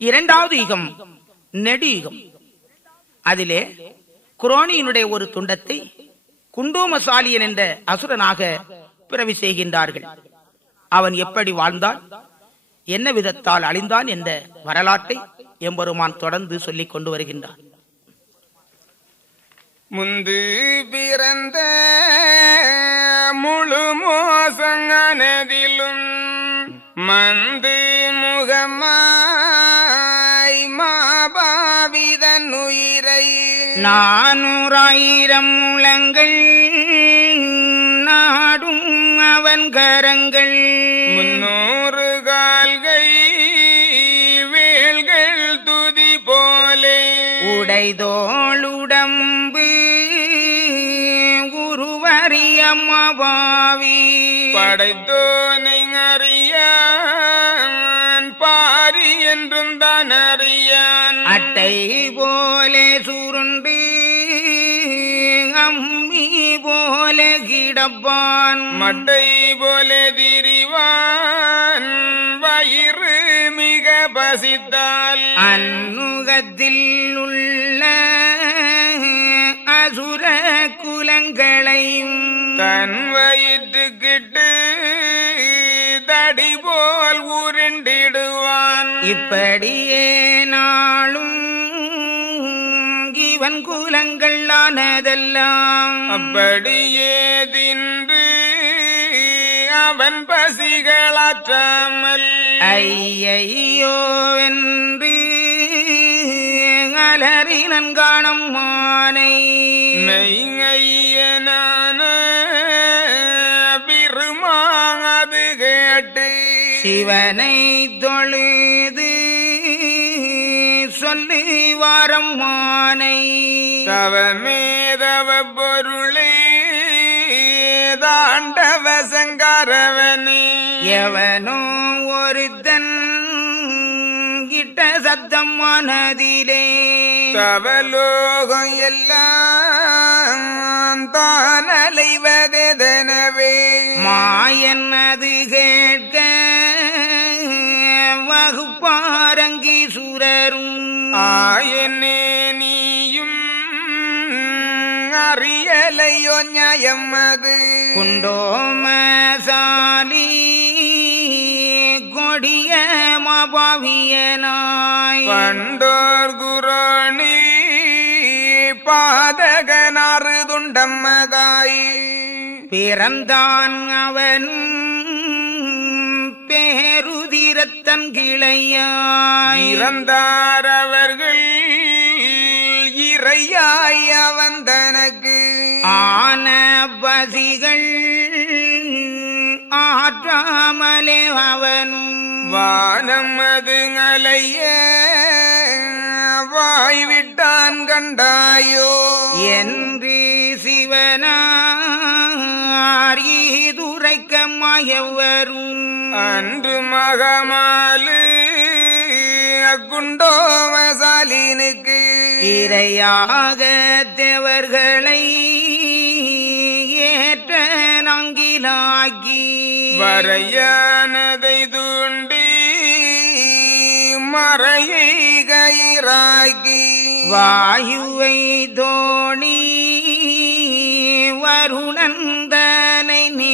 இரண்டாவது யுகம் நெடு யுகம். அதிலே குரோனியினுடைய ஒரு துண்டத்தை குண்டூமசாலியன் என்ற அசுரனாக பிறவி செய்கின்றார்கள். அவன் எப்படி வாழ்ந்தான்? என்ன விதத்தால் அழிந்தான் என்ற வரலாற்றை எம்பெருமான் தொடர்ந்து சொல்லிக் கொண்டு வருகின்றான். முந்து பிறந்த முழு மோசங்கனதிலும் மந்து முகமா மாபாவிதன் உயிரை நானூறாயிரம் முழங்கள் நாடும் அவன் கரங்கள். முன்னூறு கால்கை வேல்கள் துதி போலே. உடைதோளுடம்பு உருவறியம்மாவி படைத்தோனை அறியான் பாரி என்றும் தான் அறியான். அட்டை போலே சுருண்டு அம்மி போலே கிடப்பான். மட்டை போல திரிவான் வயிறு மிக பசித்தால். அந்நுகத்தில் உள்ள அசுர குலங்களையும் தன் வயிற்று இப்படியே நாளும் இவன் குலங்கள் ஆனதெல்லாம். அப்படியே தின்று அவன் பசிகளாற்றாமல். ஐயையோ என்று அலறினன் காணும் மானை. மெய்யனான பெருமாது கேட்டு. சிவனை தொழுது வாரம் மானை தவமேதவ பொருளே தாண்டவ சங்காரவனே. எவனோ ஒருத்தன் கிட்ட சத்தம் மனதிலே தவலோகம் எல்லாம் தான் அலைவதெனவே மாயன் அது கேட்க ஆயனே நீயும் அறியலையோ நியாயம் அது குண்டோமசாலி கொடிய மபாவியனாய். பண்டோர் குரோணி பாதகனாறு துண்டம்மதாய். பிறந்தான் அவன் பேருதிரத்தன் கிளையாய். இறந்தார் அவர்கள் இறையாய் அவன் தனக்கு ஆன பசிகள் ஆற்றாமலே அவனும். வானம் அது அலைய வாய் விட்டான் கண்டாயோ. என்று சிவனார் ஈதுரைக்க மயவரும். அன்று மகமாலு குண்டோமசாலினுக்கு இரையாக தேவர்களை ஏற்ற நங்கிலாக்கி வரையானதை தூண்டி மறையை கயிறாக்கி வாயுவை தோணி வருணந்தனை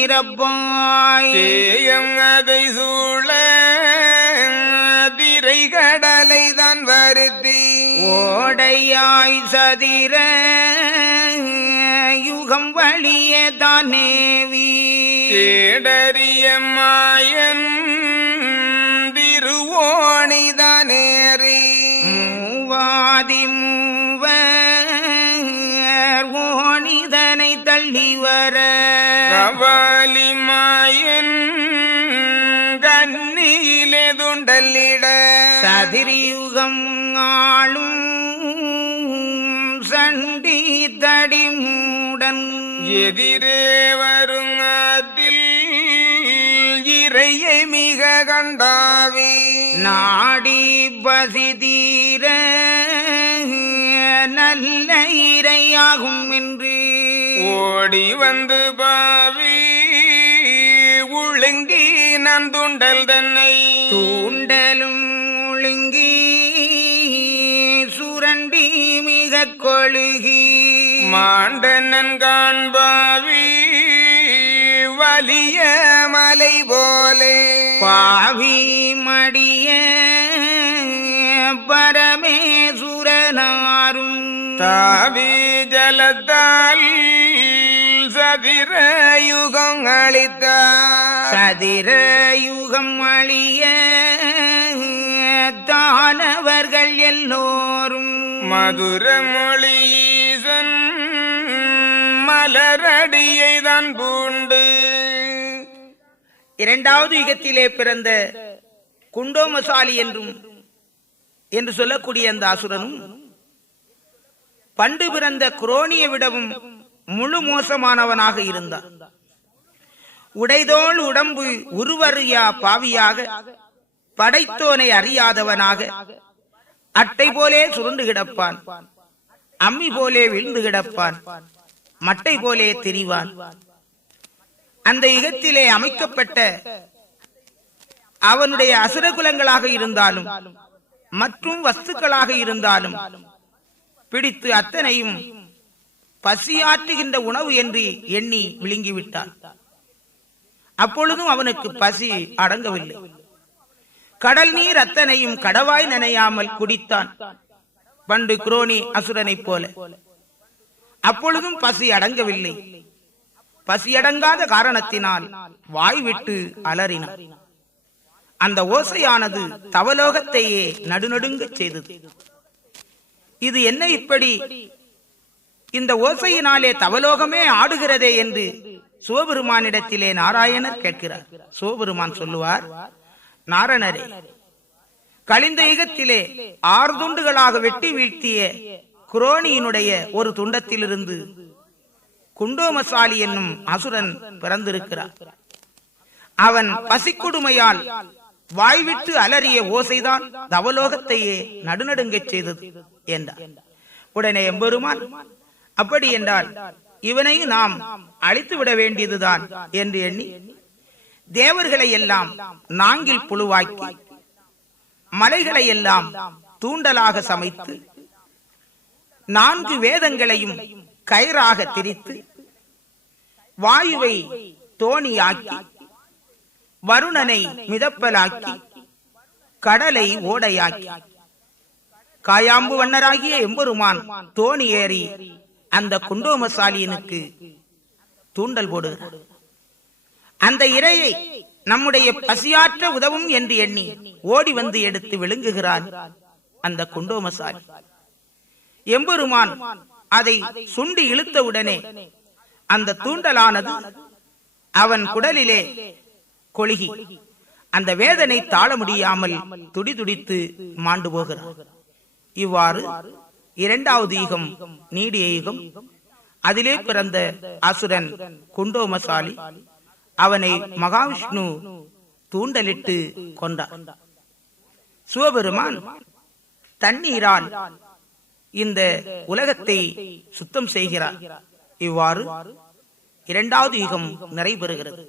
நிரப்பாய் தேயம் அதை சூழ திரை கடலை தான் வருத்தி. ஓடையாய் சதிர யுகம் வழிய தானேவி தேடறிய மாயன் திருவோணிதானேறி மூவாதி மூவர் ஓணிதனை தள்ளி வர. எதிரே வரும் அதில் இறையை மிக கண்டாவி. நாடி பசிதீர நல்ல இரையாகும் என்று. ஓடி வந்து பாவி ஒழுங்கி நந்துண்டல் தன்னை. தூண்டலும் ஒழுங்கி சுரண்டி மிக கொழுகி. மாண்டனன் காண்பாவி வலிய மலை போலே. பாவி மடிய பரமேசுரனாரும். தாவி ஜலத்தால் சதிர யுகம் அளித்த சதிர யுகம் அழிய தானவர்கள் எல்லோரும். மதுர மொழியே மலரடியை தான் பூண்டு. இரண்டாவது யுகத்திலே பிறந்த குண்டோமசாலி என்றும் என்று சொல்லக்கூடிய அந்த அசுரனும் பண்டு பிறந்த குரோனியை விடவும் முழு மோசமானவனாக இருந்தான். உடைதோள் உடம்பு உருவறியா பாவியாக படைத்தோனை அறியாதவனாக அட்டை போலே சுருண்டு கிடப்பான் அம்மி போலே விழுந்து கிடப்பான். மட்டை போலே தெரிவான் அந்த யுகத்திலே அமைக்கப்பட்ட அவனுடைய அசுர குலங்களாக இருந்தாலும் மற்றும் வஸ்துக்களாக இருந்தாலும் பிடித்து அத்தனையும் பசியாற்றுகின்ற உணவு என்று எண்ணி விழுங்கிவிட்டான். அப்பொழுதும் அவனுக்கு பசி அடங்கவில்லை. கடல் நீர் அத்தனையும் கடவாய் நனையாமல் குடித்தான். பண்டு குரோனி அசுரனைப் போல. அப்பொழுதும் பசி அடங்கவில்லை. பசியடங்காத காரணத்தினால் வாய் விட்டு அந்த ஓசையானது தவலோகத்தையே நடுநடுங்க செய்தது. இது என்ன இப்படி? இந்த ஓசையினாலே தவலோகமே ஆடுகிறதே என்று சிவபெருமானிடத்திலே நாராயணர் கேட்கிறார். சிவபெருமான் சொல்லுவார் நாரணரே கலிந்த யுகத்திலே ஆறு துண்டுகளாக வெட்டி வீழ்த்திய குரோனியினுடைய ஒரு துண்டத்திலிருந்து குண்டோமசாலி என்னும் அசுரன் பிறந்திருக்கிறார் அவன் பசிக்குடுமையால் வாய்விட்டு அலறிய ஓசைதான் தவலோகத்தையே நடுநடுங்கச் செய்தது என்றார். உடனே எம்பெருமான் அப்படி என்றால் இவனையும் நாம் அழித்து விட வேண்டியதுதான் என்று எண்ணி தேவர்களை எல்லாம் நாங்கில் புழுவாக்கி மலைகளை எல்லாம் தூண்டலாக சமைத்து நான்கு வேதங்களையும் கயிறாக திரித்து வாயுவை தோணியாக்கி வருணனை மிதப்பலாக்கி கடலை ஓடையாக்கி. காயாம்பு வண்ணராகிய எம்பெருமான் தோணி ஏறி அந்த குண்டோமசாலியனுக்கு தூண்டல் போடுகிறார். அந்த இரையை நம்முடைய பசியாற்ற உதவும் என்று எண்ணி ஓடி வந்து எடுத்து விழுங்குகிறான் அந்த குண்டோமசாலி. எம்பெருமான் அதை சுண்டி இழுத்தவுடனே அந்த தூண்டலானது அவன் குடலிலே கொழுகி. அந்த வேதனை தாழ முடியாமல் துடிதுடித்து மாண்டு போகிறான். இவ்வாறு இரண்டாவது யுகம் நீடிய யுகம். அதிலே பிறந்த அசுரன் குண்டோமசாலி அவனை மகாவிஷ்ணு தூண்டலிட்டு கொண்டார் சிவபெருமான் தண்ணீரால் இந்த உலகத்தை சுத்தம் செய்கிறார். இவ்வாறு இரண்டாவது யுகம் நிறைபெறுகிறது